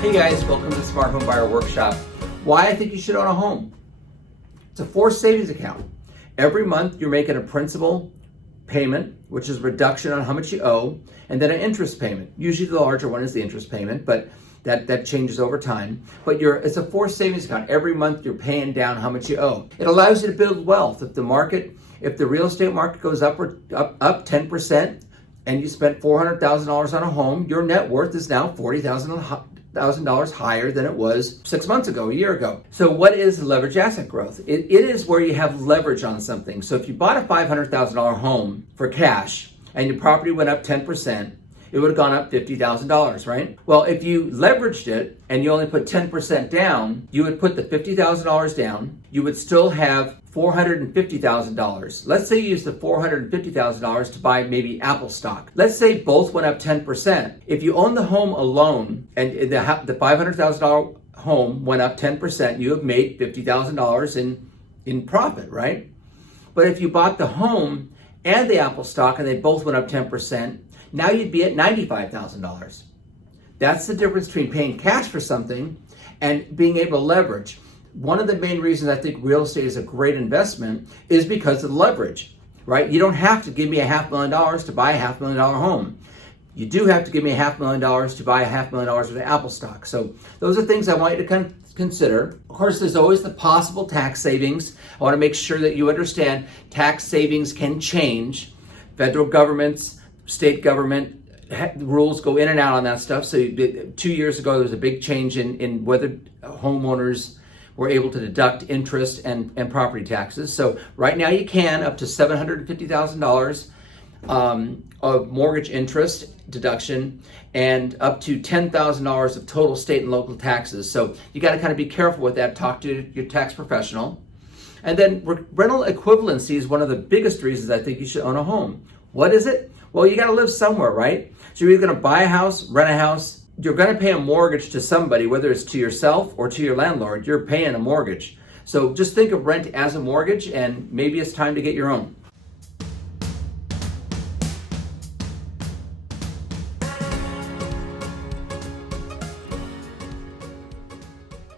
Hey guys, welcome to the Smart Home Buyer Workshop. Why I think you should own a home. It's a forced savings account. Every month you're making a principal payment, which is a reduction on how much you owe, and then an interest payment. Usually the larger one is the interest payment, but that changes over time. But it's a forced savings account. Every month you're paying down how much you owe. It allows you to build wealth. If the real estate market goes up 10%, and you spent $400,000 on a home, your net worth is now $40,000 higher than it was 6 months ago, a year ago. So what is leverage asset growth? It is where you have leverage on something. So if you bought a $500,000 home for cash and your property went up 10%, it would have gone up $50,000, right? Well, if you leveraged it and you only put 10% down, you would put the $50,000 down. You would still have $450,000. Let's say you used the $450,000 to buy maybe Apple stock. Let's say both went up 10%. If you own the home alone and the $500,000 home went up 10%, you have made $50,000 in profit, right? But if you bought the home and the Apple stock and they both went up 10%, now you'd be at $95,000. That's the difference between paying cash for something and being able to leverage. One of the main reasons I think real estate is a great investment is because of the leverage, right? You don't have to give me $500,000 to buy a $500,000 home. You do have to give me $500,000 to buy a $500,000 worth of Apple stock. So those are things I want you to consider. Of course, there's always the possible tax savings. I want to make sure that you understand tax savings can change. Federal governments, state government rules go in and out on that stuff. So 2 years ago, there was a big change in whether homeowners were able to deduct interest and property taxes. So right now you can up to $750,000 of mortgage interest deduction and up to $10,000 of total state and local taxes. So you got to kind of be careful with that. Talk to your tax professional. And then rental equivalency is one of the biggest reasons I think you should own a home. What is it? Well, you got to live somewhere, right? So you're either going to buy a house, rent a house. You're going to pay a mortgage to somebody, whether it's to yourself or to your landlord. You're paying a mortgage. So just think of rent as a mortgage, and maybe it's time to get your own.